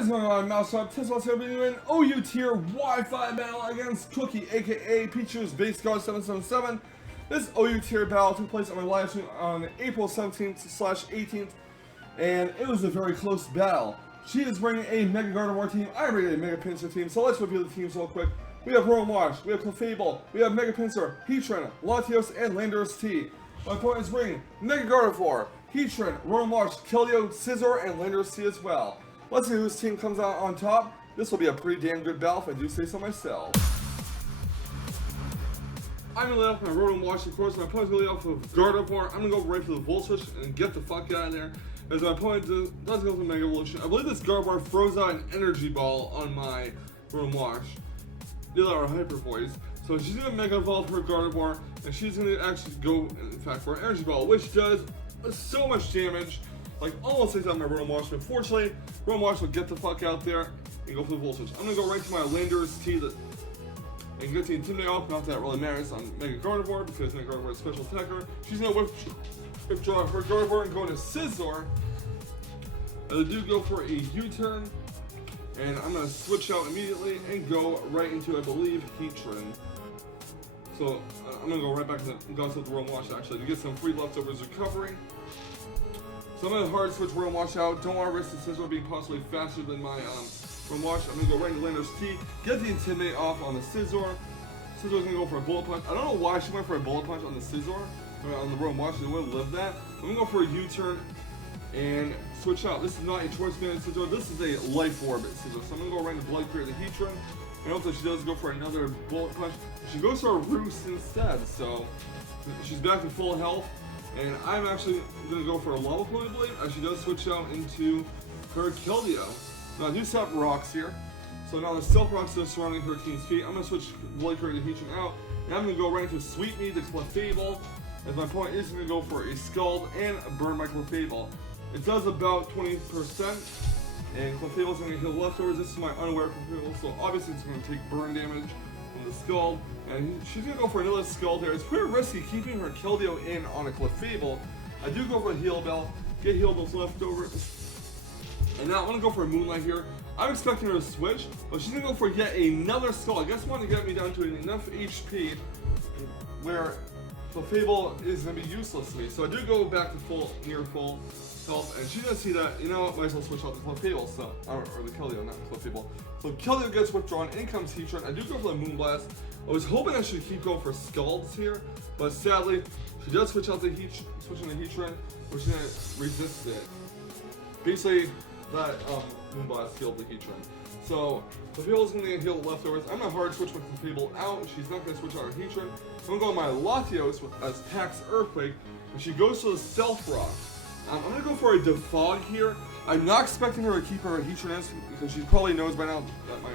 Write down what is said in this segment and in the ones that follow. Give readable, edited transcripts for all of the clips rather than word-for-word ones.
What is going on, Mousetrap? Teslamouse here, doing an OU tier Wi-Fi battle against Cookie, aka Pichu's Base Guard 777. This OU tier battle took place on my live stream on April 17th/18th, and it was a very close battle. She is bringing a Mega Gardevoir team, I bring a Mega Pinsir team, so let's review the teams real quick. We have Wash, we have Clefable, we have Mega Pinsir, Heatran, Latios, and Landorus T. My opponent is bringing Mega Gardevoir, Heatran, Wash, Keldeo, Scizor, and Landorus T as well. Let's see whose team comes out on top. This will be a pretty damn good battle if I do say so myself. I'm gonna lay off my Wash, of course. My opponent's gonna lay off of Gardevoir. I'm gonna go right for the Volt Switch and get the fuck out of there. As my opponent does go for Mega Evolution. I believe this Gardevoir froze out an Energy Ball on my Wash. The other are Hyper Voice. So she's gonna Mega Evolve her Gardevoir, and she's gonna actually go, in fact, for an Energy Ball, which does so much damage. Like, almost takes out my Wash, but fortunately, Wash will get the fuck out there and go for the Volt Switch. I'm gonna go right to my Landorus T and get the Intimidate off. Not that it really matters on Mega Gardevoir because Mega Gardevoir is special attacker. She's gonna withdraw her Gardevoir and go into Scizor. I do go for a U-turn, and I'm gonna switch out immediately and go right into, I believe, Heatran. So I'm gonna go right back to the Gods with the Wash actually to get some free leftovers recovery. So I'm gonna hard switch Wash out. Don't want to risk the Scizor being possibly faster than my Wash. I'm gonna go right into Landorus T, get the Intimidate off on the Scizor. Scizor's gonna go for a Bullet Punch. I don't know why she went for a Bullet Punch on the Scizor, or on the Wash. She would have lived that. I'm gonna go for a U-turn and switch out. This is not a Choice Band Scizor. This is a Life Orb Scizor. So I'm gonna go right into Blood Clear the Heatran. And also she does go for another Bullet Punch. She goes for a Roost instead. So she's back to full health. And I'm actually going to go for a Lava Pool, I believe, as she does switch out into her Keldeo. Now, I do set rocks here. So now the Stealth Rocks are surrounding her team's feet. I'm going to switch Blood Curry to Heatran out. And I'm going to go right into Sweep Me, the Clefable, as my opponent is going to go for a Scald and burn my Clefable. It does about 20%, and Clefable's going to heal leftovers. This is my unaware Clefable, so obviously it's going to take burn damage from the Scald. And she's going to go for another Scald there. It's pretty risky keeping her Keldeo in on a Clefable. I do go for a Heal Bell, get Heal Bells leftovers. And now I'm going to go for a Moonlight here. I'm expecting her to switch, but she's going to go for yet another Scald. I guess wanting to get me down to enough HP where Clefable is going to be useless to me. So I do go back to near full health, and she's going to see that, you know what, might as well switch out the Clefable, so, or the Keldeo, not the Clefable. So Keldeo gets withdrawn, in comes Heatran. I do go for the Moonblast. I was hoping I should keep going for Scalds here, but sadly, she does switch out the switching the Heatran, which is going to resist it. Basically, that Moonblast healed the Heatran. So, Clefable's going to heal the leftovers. I'm going to hard switch my Clefable out. She's not going to switch out her Heatran. I'm going to go on my Latios as Pax Earthquake, and she goes to the Stealth Rock. I'm going to go for a Defog here. I'm not expecting her to keep her Heatran because she probably knows by now that my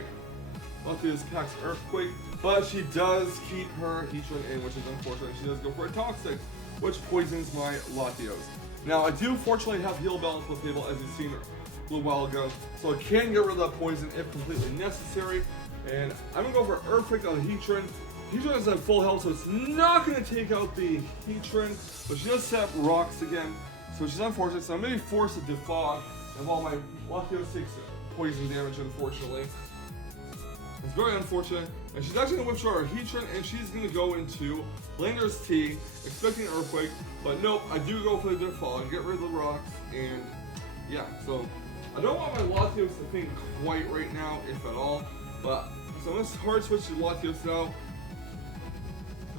Latios Pax Earthquake, but she does keep her Heatran in, which is unfortunate. She does go for a Toxic, which poisons my Latios. Now, I do fortunately have Heal Bell and Clefable, as you've seen a little while ago, so I can get rid of that poison if completely necessary. And I'm going to go for Earthquake on the Heatran. Heatran is at full health, so it's not going to take out the Heatran, but she does set rocks again, so she's unfortunate. So I'm going to be forced to Defog, and while my Latios takes poison damage, unfortunately. It's very unfortunate, and she's actually going to withdraw her Heatran, and she's going to go into Landorus T, expecting Earthquake, but nope, I do go for the Defog, get rid of the rocks, and yeah, so I don't want my Latios to think quite right now, if at all, but so I'm going to hard switch to Latios now,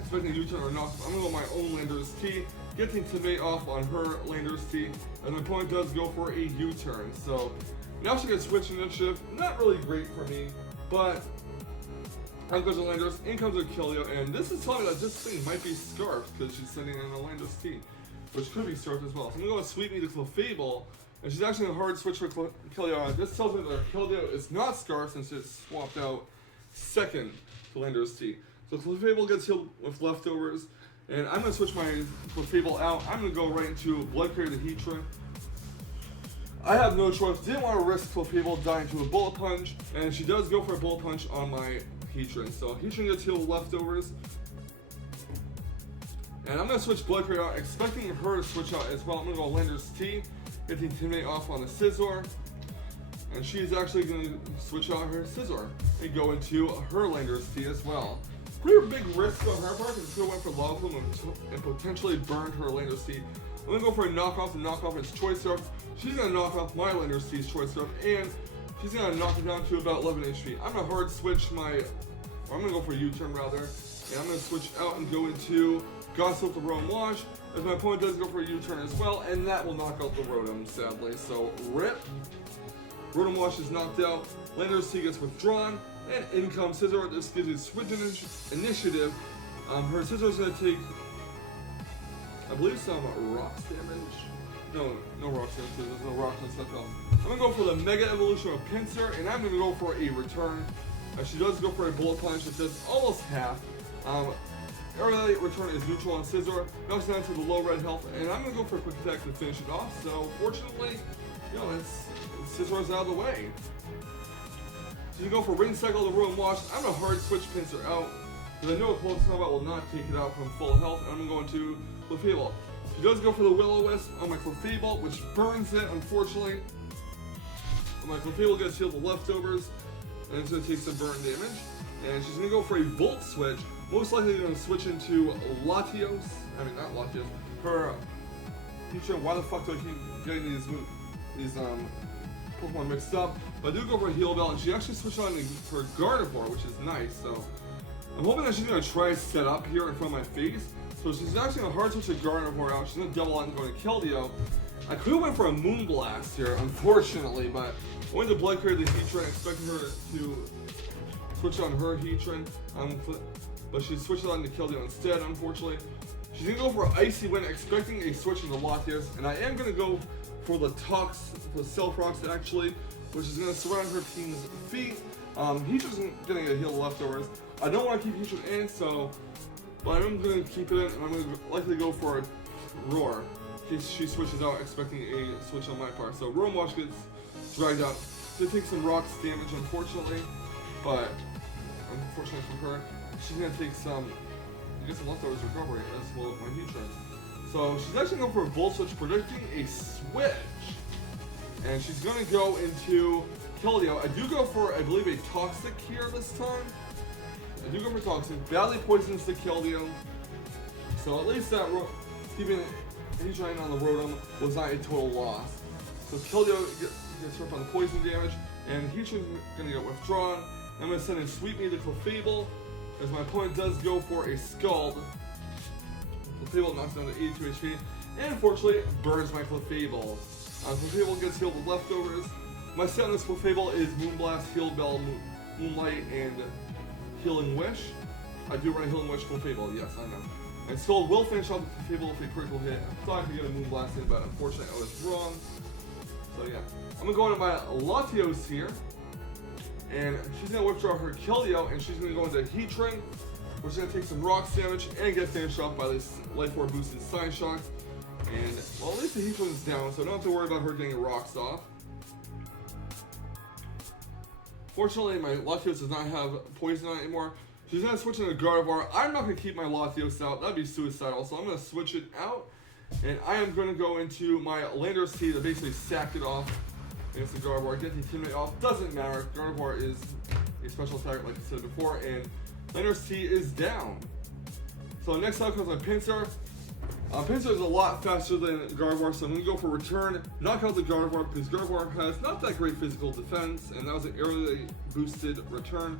expecting a U-turn or not. I'm going to go my own Landorus T, get the Intimidate off on her Landorus T, and my opponent does go for a U-turn, so now she gets switch initiative, not really great for me, but out goes the Landorus, in comes her Keldeo, and this is telling me that this thing might be Scarfed because she's sending in a Landorus T, which could be Scarfed as well. So I'm going to Sweep Me to Clefable, and she's actually going to hard switch for Keldeo. This tells me that her Keldeo is not Scarfed since it's swapped out second to Landorus T. So Clefable gets healed with leftovers, and I'm going to switch my Clefable out. I'm going to go right into Blood Clear the Heatran. I have no choice, didn't want to risk Clefable dying to a Bullet Punch, and she does go for a Bullet Punch on my Heatran. So Heatran gets healed with leftovers. And I'm going to switch Blood Clear out, expecting her to switch out as well. I'm going to go Landorus T, get the Intimidate off on the Scizor. And she's actually going to switch out her Scizor and go into her Landorus T as well. Pretty big risk on her part because she went for Lava Plume and potentially burned her Landorus T. I'm going to go for a knockoff and knock off its Choice Scarf. She's going to knock off my Landorus T's Choice Scarf and she's going to knock it down to about 11 HP. I'm going to hard switch I'm going to go for a U-turn rather. And I'm going to switch out and go into Gossip the Rotom Wash, as my opponent does go for a U-turn as well, and that will knock out the Rotom, sadly. So, rip. Rotom Wash is knocked out, Landorus T gets withdrawn, and in comes Scizor. This gives you switch initiative. Her Scizor is going to take, I believe, some rocks damage. No rocks damage, there's no rocks on stuff else. I'm going to go for the Mega Evolution of Pinsir, and I'm going to go for a return. She does go for a Bullet Punch, it does almost half. Early return is neutral on Scizor, knocks down to the low red health, and I'm going to go for a quick attack to finish it off. So, fortunately, Scizor's out of the way. So you go for Ring Cycle, the Rotom Wash. I'm going to hard switch Pinsir out, because I know a close combat will not take it out from full health, and I'm going to Clefable. She does go for the Will-O-Wisp on my Clefable, which burns it, unfortunately. My Clefable gets healed the leftovers, and it's going to take some burn damage. And she's going to go for a Volt Switch. Most likely going to switch into Latios. I mean, not Latios. Her Heatran. Why the fuck do I keep getting these Pokemon mixed up? But I do go for a Heal Bell, and she actually switched on for Gardevoir, which is nice. So I'm hoping that she's going to try set up here in front of my face. So she's actually going to hard switch a Gardevoir out. She's going to double out and go to Keldeo. I could have went for a Moonblast here, unfortunately, but I went to Blood Clear the Heatran, expecting her to switch on her Heatran. But she switched it on to Keldeo instead, unfortunately. She's going to go for Icy Wind, expecting a switch into Latios. And I am going to go for the Cellprox actually, which is going to surround her team's feet. Heatran's going to get heal the leftovers. I don't want to keep Heatran in, but I'm going to keep it in, and I'm going to likely go for a Roar in case she switches out, expecting a switch on my part. So Rotom Wash gets dragged out. She takes some rocks damage, unfortunately, but unfortunately for her, she's going to take some leftovers recovery as well as my Heatran. So she's actually going for a Volt Switch, predicting a switch. And she's going to go into Keldeo. I do go for, I believe, a Toxic here this time. I do go for Toxic. Badly poisons the Keldeo. So at least that keeping Heatran on the Rotom was not a total loss. So Keldeo gets hurt on the poison damage, and Heatran's going to get withdrawn. I'm going to send in Sweep Me to Clefable, as my opponent does go for a Scald. Clefable knocks down to 82 HP, and unfortunately burns my Clefable. Clefable gets healed with leftovers. My set on this Clefable is Moonblast, Heal Bell, Moonlight, and Healing Wish. I do run a Healing Wish Clefable, yes, I know. And Scald will finish off the Clefable with a critical hit. I thought I could get a Moonblast in, but unfortunately I was wrong. So yeah, I'm going to go into my Latios here. And she's going to withdraw her Keldeo, and she's going to go into Heatran, which is going to take some rocks damage and get finished off by this Life Orb boosted Side Shock. And, well, at least the Heatran's down, so I don't have to worry about her getting rocks off. Fortunately, my Latios does not have poison on it anymore. She's going to switch into Gardevoir. I'm not going to keep my Latios out. That would be suicidal, so I'm going to switch it out. And I am going to go into my Landorus T to basically sack it off against the Gardevoir, get the Intimidate off, doesn't matter. Gardevoir is a special attacker, like I said before, and Landorus T is down. So next up comes my Pinsir. Pinsir is a lot faster than Gardevoir, so I'm going to go for return, knock out the Gardevoir, because Gardevoir has not that great physical defense, and that was an aerially boosted return.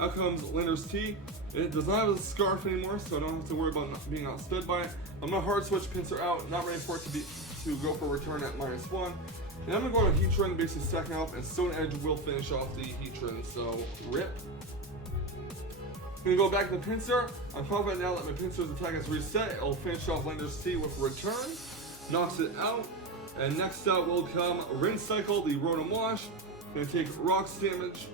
Out comes Landorus T. It does not have a Scarf anymore, so I don't have to worry about not being outsped by it. I'm going to hard switch Pinsir out, not ready for it to go for return at -1. And I'm going to go on Heatran, basically stacking up, and Stone Edge will finish off the Heatran, so rip. I'm going to go back to Pinsir. I'm confident now that my Pinsir's attack is reset. It'll finish off Landorus T with return, knocks it out. And next out will come Rinse Cycle, the Rotom Wash. Going to take rocks damage.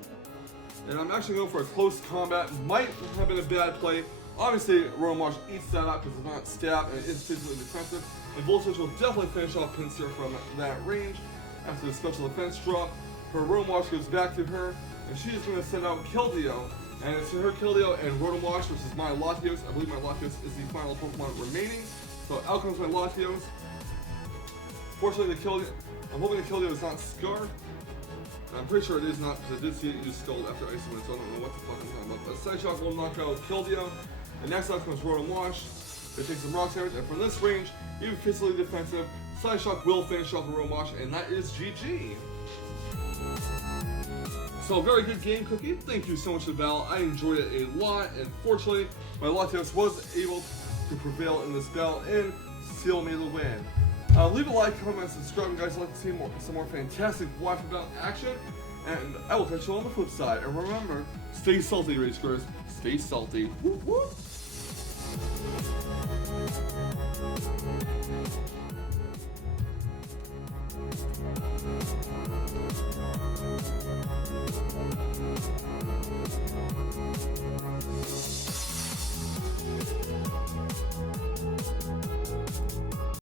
And I'm actually going for a close combat. Might have been a bad play. Obviously, Rotom Wash eats that up because it's not stab and it is physically defensive. And Volt Switch will definitely finish off Pinsir from that range. After the special defense drop, her Rotom Wash goes back to her, and she's going to send out Keldeo. And it's her Keldeo and Rotom Wash, which is my Latios. I believe my Latios is the final Pokemon remaining. So out comes my Latios. Fortunately, I'm hoping the Keldeo is not scarred. I'm pretty sure it is not, because I did see it use Scald after Ice Wind, so I don't know what the fuck I'm talking about. But Side Shock will knock out Keldeo. And next up comes Rotom Wash. It takes some Rock Smash, and from this range, even physically defensive, Side Shock will finish off the Rotom Wash, and that is GG. So, very good game, Cookie. Thank you so much for the battle. I enjoyed it a lot, and fortunately, my Latios was able to prevail in this battle and seal me the win. Leave a like, comment, and subscribe, guys. I'd like to see some more fantastic Wi-Fi battle action, and I will catch you on the flip side. And remember, stay salty, Ragers. Stay salty. Woo woo!